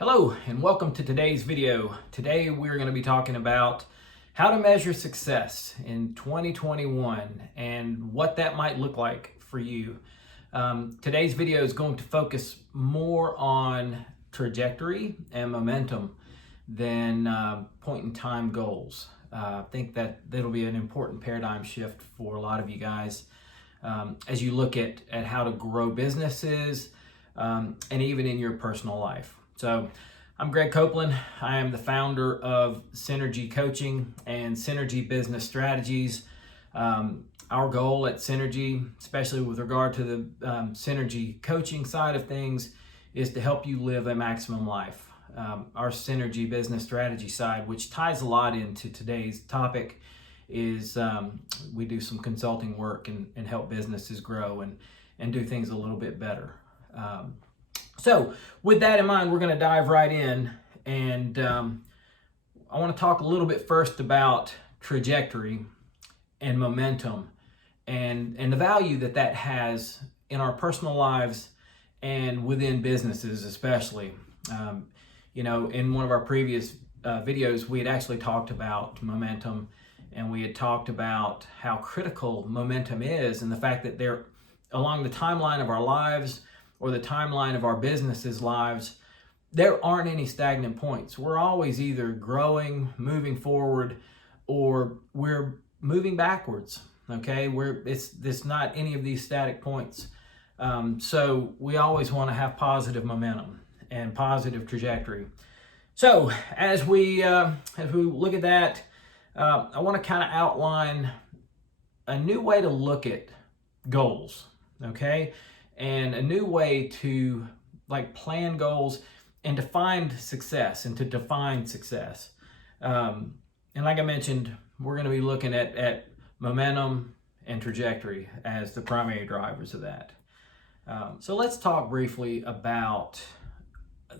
Hello and welcome to today's video. Today we're going to be talking about how to measure success in 2021 and what that might look like for you. Today's video is going to focus more on trajectory and momentum than point in time goals. I think that'll be an important paradigm shift for a lot of you guys as you look at how to grow businesses and even in your personal life. So I'm Greg Copeland. I am the founder of Synergy Coaching and Synergy Business Strategies. Our goal at Synergy, especially with regard to the Synergy coaching side of things, is to help you live a maximum life. Our Synergy Business Strategy side, which ties a lot into today's topic, is we do some consulting work and help businesses grow and do things a little bit better. So with that in mind, we're going to dive right in, and I want to talk a little bit first about trajectory and momentum and the value that has in our personal lives and within businesses especially. In one of our previous videos, we had actually talked about momentum, and we had talked about how critical momentum is and the fact that they're along the timeline of our lives or the timeline of our businesses' lives, there aren't any stagnant points. We're always either growing, moving forward, or we're moving backwards. Okay, it's not any of these static points. So we always want to have positive momentum and positive trajectory. So as we look at that, I want to kind of outline a new way to look at goals. Okay. And a new way to plan goals and to find success and to define success. And like I mentioned, we're going to be looking at momentum and trajectory as the primary drivers of that. So let's talk briefly about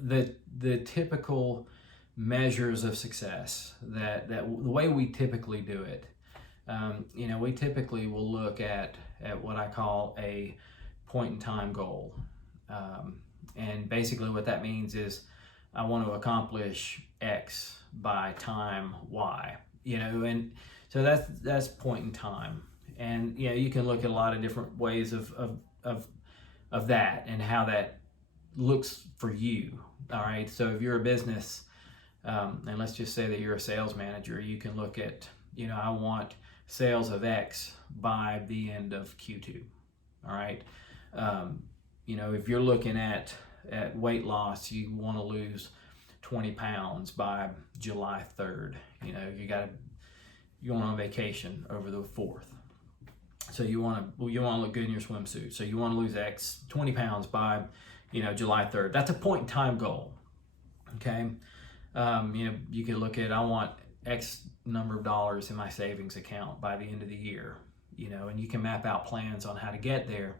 the typical measures of success, that the way we typically do it. We typically will look at what I call a point in time goal. And basically what that means is I want to accomplish X by time Y, and so that's point in time. And you can look at a lot of different ways of that and how that looks for you. All right. So if you're a business, and let's just say that you're a sales manager, you can look at, I want sales of X by the end of Q2. All right. If you're looking at weight loss, you want to lose 20 pounds by July 3rd. You're going on vacation over the 4th. So you want to look good in your swimsuit. So you want to lose 20 pounds by, July 3rd. That's a point in time goal. Okay. You could look at, I want X number of dollars in my savings account by the end of the year, and you can map out plans on how to get there.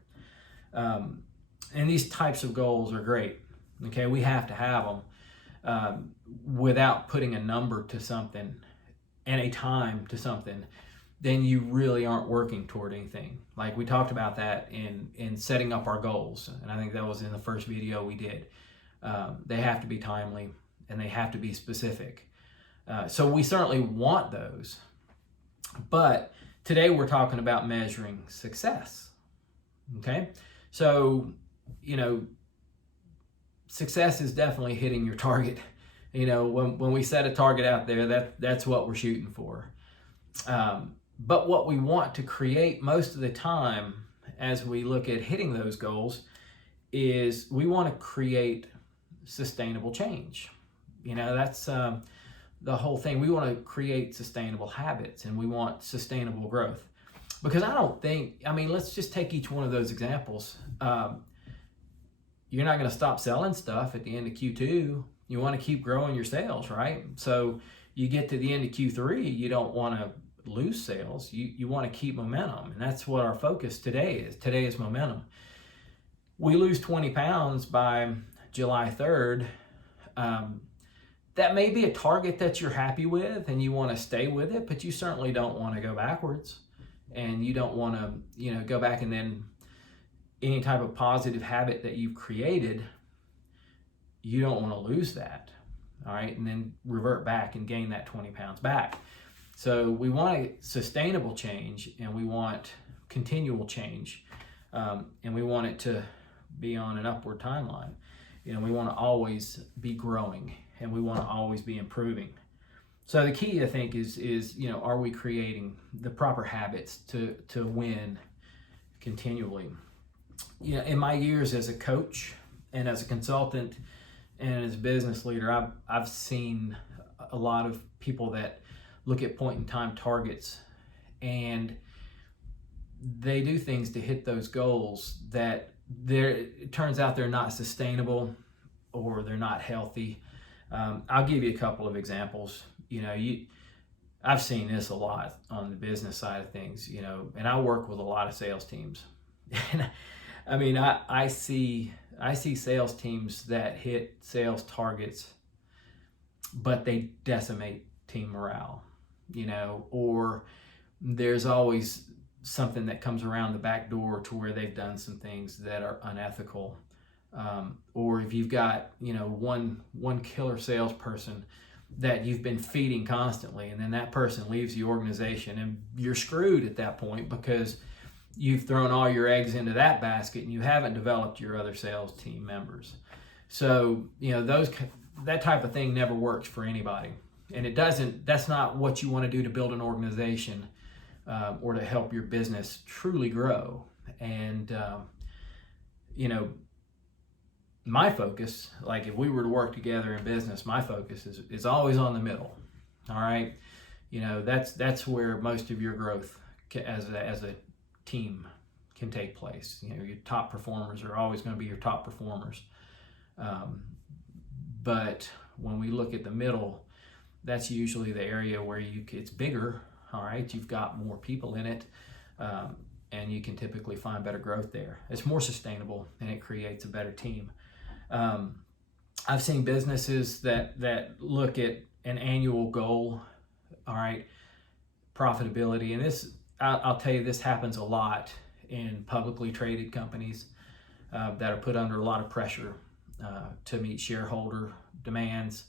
And these types of goals are great. Okay, we have to have them without putting a number to something and a time to something. Then you really aren't working toward anything. Like we talked about that in setting up our goals, and I think that was in the first video we did. They have to be timely and they have to be specific. So we certainly want those, but today we're talking about measuring success. Okay. So, success is definitely hitting your target. When we set a target out there, that's what we're shooting for. But what we want to create most of the time as we look at hitting those goals is we want to create sustainable change. That's the whole thing. We want to create sustainable habits and we want sustainable growth. Because let's just take each one of those examples. You're not going to stop selling stuff at the end of Q2. You want to keep growing your sales, right? So you get to the end of Q3, you don't want to lose sales. You want to keep momentum. And that's what our focus today is. Today is momentum. We lose 20 pounds by July 3rd. That may be a target that you're happy with and you want to stay with it, but you certainly don't want to go backwards. And you don't want to, go back and then any type of positive habit that you've created, you don't want to lose that, all right, and then revert back and gain that 20 pounds back. So we want a sustainable change, and we want continual change, and we want it to be on an upward timeline. You know, we want to always be growing, and we want to always be improving. So the key, I think, is you know, are we creating the proper habits to win continually? You know, in my years as a coach and as a consultant and as a business leader, I've seen a lot of people that look at point in time targets, and they do things to hit those goals that it turns out they're not sustainable, or they're not healthy. I'll give you a couple of examples. You know, I've seen this a lot on the business side of things, you know, and I work with a lot of sales teams. And I mean, I see sales teams that hit sales targets, but they decimate team morale, you know, or there's always something that comes around the back door to where they've done some things that are unethical. Or if you've got, you know, one killer salesperson that you've been feeding constantly, and then that person leaves the organization, and you're screwed at that point because you've thrown all your eggs into that basket and you haven't developed your other sales team members. So, you know, that type of thing never works for anybody. And that's not what you want to do to build an organization, or to help your business truly grow. And, you know, my focus, like if we were to work together in business, my focus is always on the middle. All right. You know, that's where most of your growth as a team can take place. You know, your top performers are always going to be your top performers. But when we look at the middle, that's usually the area where it's bigger. All right. You've got more people in it. And you can typically find better growth there. It's more sustainable, and it creates a better team. I've seen businesses that look at an annual goal, all right, profitability, and this, I'll tell you, this happens a lot in publicly traded companies that are put under a lot of pressure to meet shareholder demands.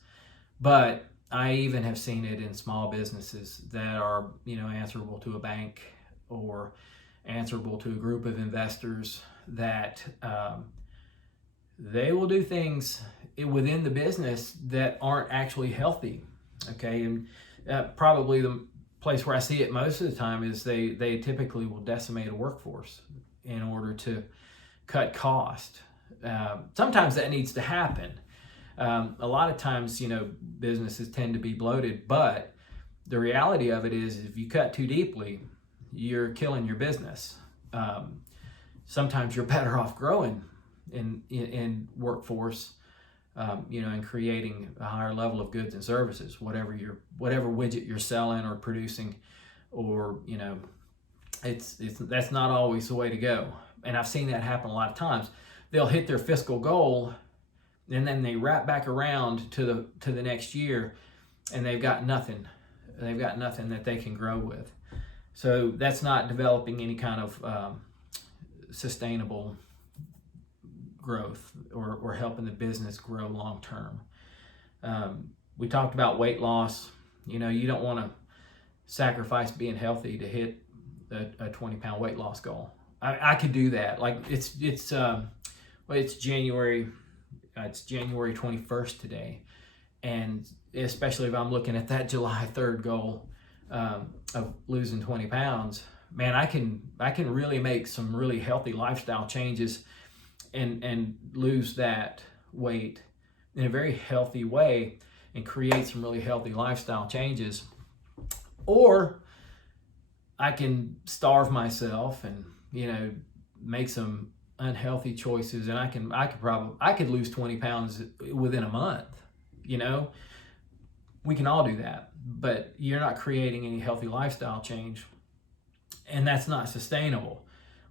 But I even have seen it in small businesses that are, you know, answerable to a bank or answerable to a group of investors that they will do things within the business that aren't actually healthy. Okay, and probably the place where I see it most of the time is they typically will decimate a workforce in order to cut cost. Sometimes that needs to happen. A lot of times, you know, businesses tend to be bloated, but the reality of it is if you cut too deeply, you're killing your business. Sometimes you're better off growing in workforce, you know, and creating a higher level of goods and services, whatever widget you're selling or producing, or, you know, that's not always the way to go. And I've seen that happen a lot of times. They'll hit their fiscal goal, and then they wrap back around to the next year, and they've got nothing. They've got nothing that they can grow with. So that's not developing any kind of sustainable growth or helping the business grow long term. We talked about weight loss. You know, you don't want to sacrifice being healthy to hit a 20-pound weight loss goal. I could do that. Like it's January 21st today, and especially if I'm looking at that July 3rd goal of losing 20 pounds, man, I can really make some really healthy lifestyle changes and lose that weight in a very healthy way and create some really healthy lifestyle changes. Or I can starve myself and, you know, make some unhealthy choices, and I could lose 20 pounds within a month. You know, we can all do that, but you're not creating any healthy lifestyle change, and that's not sustainable.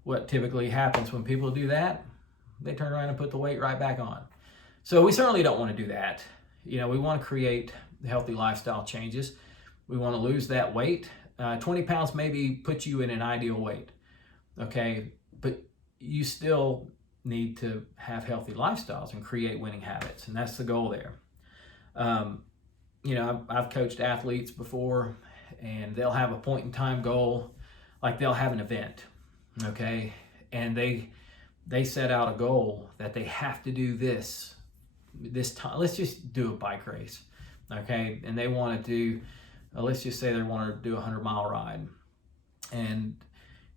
What typically happens when people do that, they turn around and put the weight right back on. So we certainly don't want to do that. You know, we want to create healthy lifestyle changes. We want to lose that weight. 20 pounds maybe puts you in an ideal weight, okay? But you still need to have healthy lifestyles and create winning habits, and that's the goal there. I've coached athletes before, and they'll have a point in time goal, like they'll have an event, okay, and they set out a goal that they have to do this time. Let's just do a bike race, okay, and they want to do, let's just say they want to do a 100-mile ride, and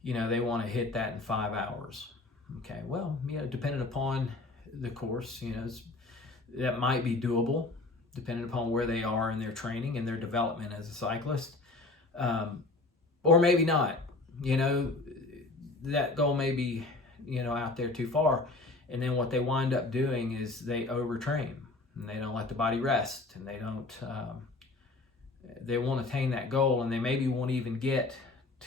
they want to hit that in 5 hours. Okay, well, depending upon the course, that might be doable, depending upon where they are in their training and their development as a cyclist, or maybe not. That goal may be, out there too far, and then what they wind up doing is they overtrain, and they don't let the body rest, and they don't. They won't attain that goal, and they maybe won't even get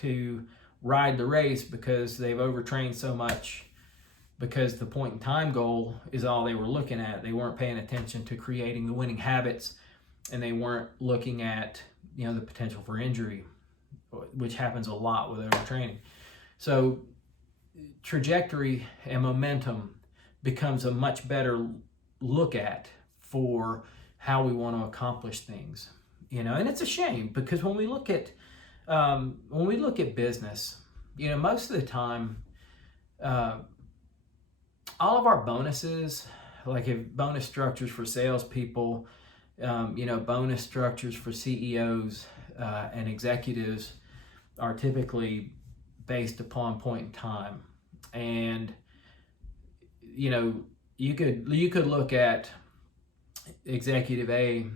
to ride the race because they've overtrained so much, because the point in time goal is all they were looking at. They weren't paying attention to creating the winning habits, and they weren't looking at the potential for injury, which happens a lot with overtraining. So trajectory and momentum becomes a much better look at for how we want to accomplish things. And it's a shame, because when we look at business, most of the time, all of our bonuses, like if bonus structures for salespeople, bonus structures for CEOs and executives are typically based upon point in time. And you could look at executive A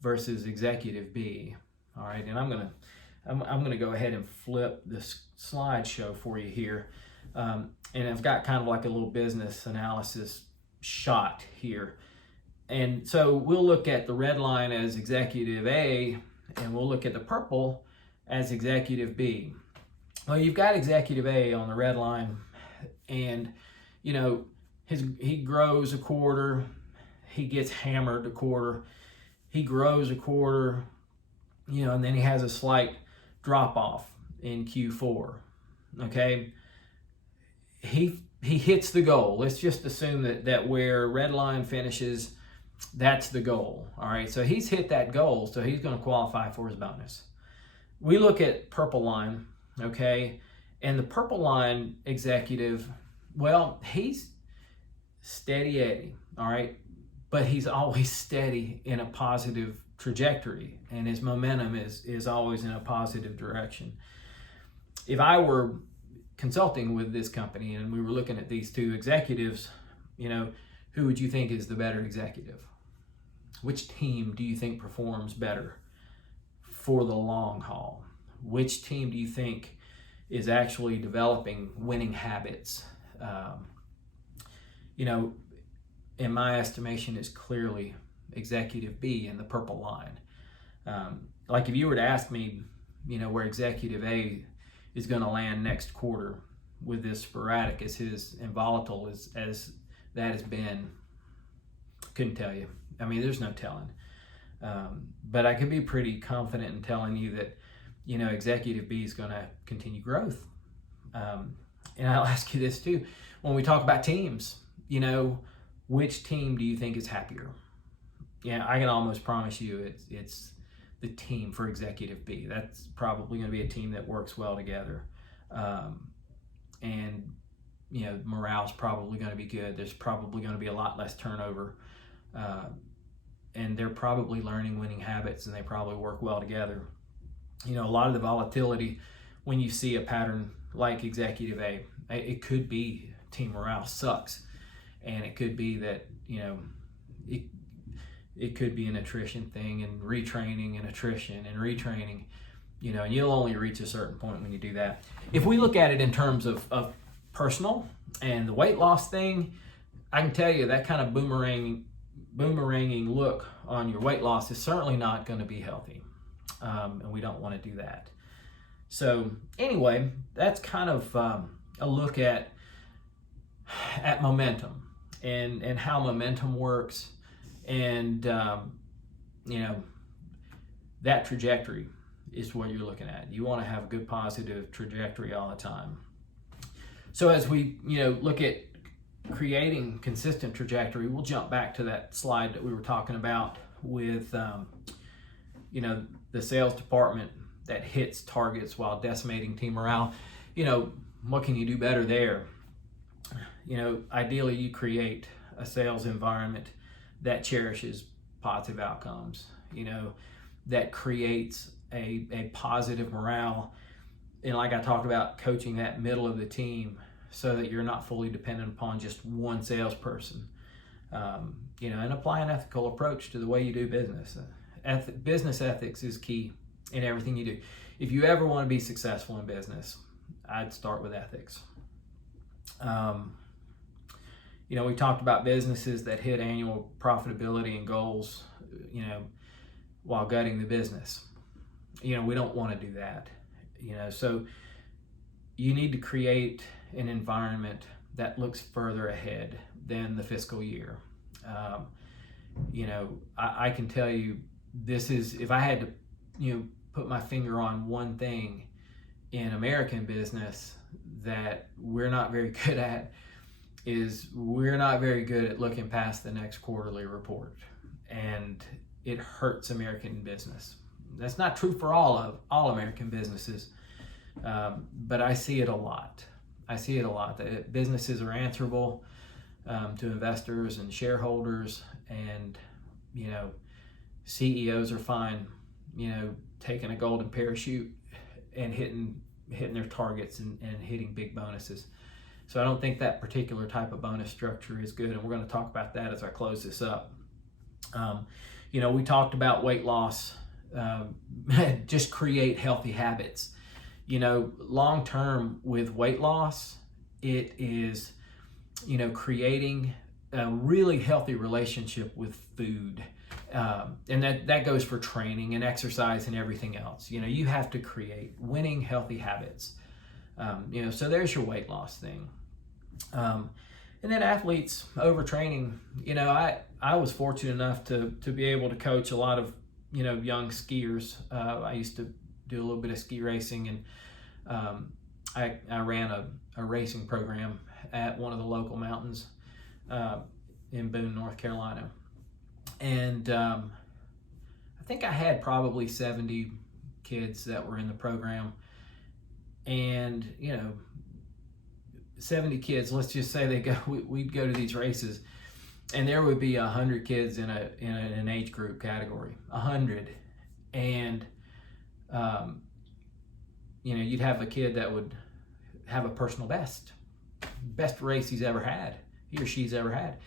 versus executive B. All right, and I'm gonna go ahead and flip this slideshow for you here. And I've got kind of like a little business analysis shot here. And so we'll look at the red line as executive A, and we'll look at the purple as executive B. Well, you've got executive A on the red line, and he grows a quarter, he gets hammered a quarter, he grows a quarter, and then he has a slight drop off in Q4. Okay. He hits the goal. Let's just assume that where red line finishes, that's the goal. All right, so he's hit that goal, so he's going to qualify for his bonus. We look at purple line, okay, and the purple line executive, well, he's steady Eddie, all right, but he's always steady in a positive trajectory, and his momentum is always in a positive direction. If I were consulting with this company and we were looking at these two executives, who would you think is the better executive? Which team do you think performs better for the long haul? Which team do you think is actually developing winning habits? In my estimation, is clearly executive B in the purple line. Like if you were to ask me, where executive A is going to land next quarter with as sporadic as his and volatile as that has been, couldn't tell you. I mean, there's no telling. But I could be pretty confident in telling you that, executive B is going to continue growth. And I'll ask you this too. When we talk about teams, which team do you think is happier? Yeah, I can almost promise you it's the team for executive B. That's probably going to be a team that works well together. And morale's probably going to be good. There's probably going to be a lot less turnover. And they're probably learning winning habits, and they probably work well together. A lot of the volatility when you see a pattern like executive A, it could be team morale sucks. And it could be that, it could be an attrition thing, and retraining and attrition and retraining, and you'll only reach a certain point when you do that. If we look at it in terms of personal and the weight loss thing, I can tell you that kind of boomeranging look on your weight loss is certainly not going to be healthy. And we don't want to do that. So anyway, that's kind of a look at momentum and how momentum works. And, that trajectory is what you're looking at. You want to have a good positive trajectory all the time. So as we, look at creating consistent trajectory, we'll jump back to that slide that we were talking about with, the sales department that hits targets while decimating team morale. What can you do better there? Ideally you create a sales environment that cherishes positive outcomes, that creates a positive morale. And like I talked about, coaching that middle of the team so that you're not fully dependent upon just one salesperson, and apply an ethical approach to the way you do business. Business ethics is key in everything you do. If you ever want to be successful in business, I'd start with ethics. We talked about businesses that hit annual profitability and goals, while gutting the business. We don't want to do that. So you need to create an environment that looks further ahead than the fiscal year. I can tell you, this is, if I had to, put my finger on one thing in American business that we're not very good at, is we're not very good at looking past the next quarterly report, and it hurts American business. That's not true for all American businesses, but I see it a lot. That businesses are answerable to investors and shareholders, and CEOs are fine, taking a golden parachute and hitting their targets and hitting big bonuses. So I don't think that particular type of bonus structure is good, and we're going to talk about that as I close this up. We talked about weight loss. Just create healthy habits. Long term with weight loss, it is, creating a really healthy relationship with food. And that goes for training and exercise and everything else. You have to create winning healthy habits. So there's your weight loss thing. And then athletes overtraining. I was fortunate enough to be able to coach a lot of young skiers. I used to do a little bit of ski racing, and I ran a racing program at one of the local mountains in Boone, North Carolina. And I think I had probably 70 kids that were in the program. And 70 kids, let's just say we'd go to these races, and there would be 100 kids in an age group category, 100. And you'd have a kid that would have a personal best race he or she's ever had,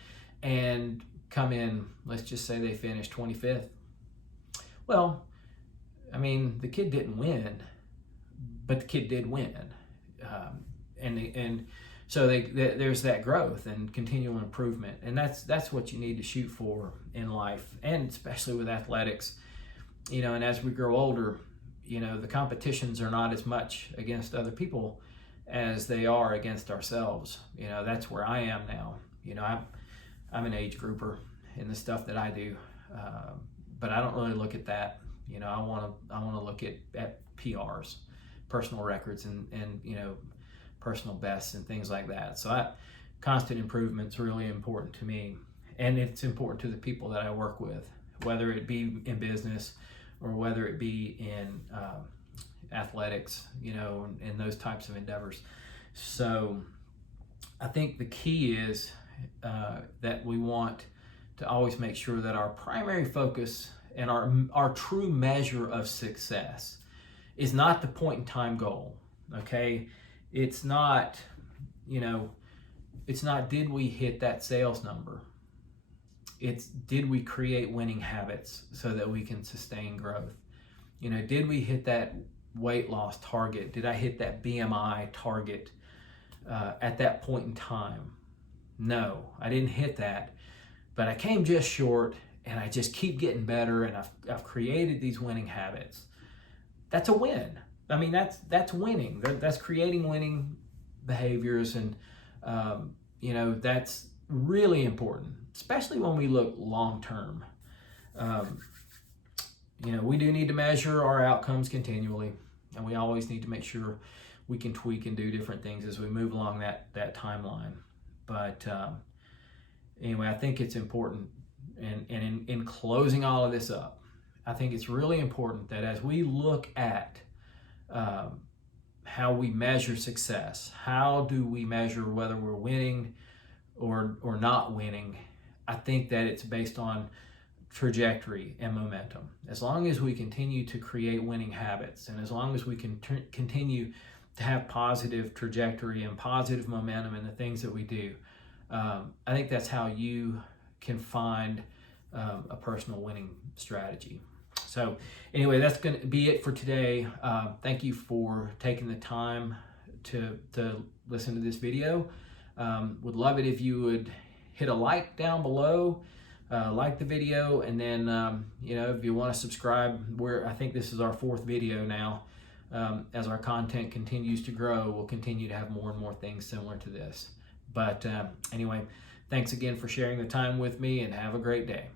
and come in, let's just say they finished 25th. Well, the kid didn't win, but the kid did win. So there's that growth and continual improvement, and that's what you need to shoot for in life, and especially with athletics. And as we grow older, the competitions are not as much against other people as they are against ourselves. That's where I am now. I'm an age grouper in the stuff that I do, but I don't really look at that. I want to look at PRs, personal records, and personal bests and things like that. So constant improvement's really important to me, and it's important to the people that I work with, whether it be in business or whether it be in athletics, and those types of endeavors. So I think the key is that we want to always make sure that our primary focus and our true measure of success is not the point in time goal. Okay, it's not did we hit that sales number. It's did we create winning habits so that we can sustain growth. Did we hit that weight loss target? Did I hit that BMI target at that point in time? No, I didn't hit that, but I came just short, and I just keep getting better, and I've created these winning habits. That's a win. That's winning. That's creating winning behaviors, and that's really important, especially when we look long term. We do need to measure our outcomes continually, and we always need to make sure we can tweak and do different things as we move along that timeline. But But anyway, I think it's important. And in closing all of this up, I think it's really important that as we look at how we measure success, how do we measure whether we're winning or not winning, I think that it's based on trajectory and momentum. As long as we continue to create winning habits, and as long as we can continue to have positive trajectory and positive momentum in the things that we do, I think that's how you can find a personal winning strategy. So anyway, that's going to be it for today. Thank you for taking the time to listen to this video. Would love it if you would hit a like down below, like the video, and then if you want to subscribe, I think this is our 4th video now. As our content continues to grow, we'll continue to have more and more things similar to this. But anyway, thanks again for sharing the time with me, and have a great day.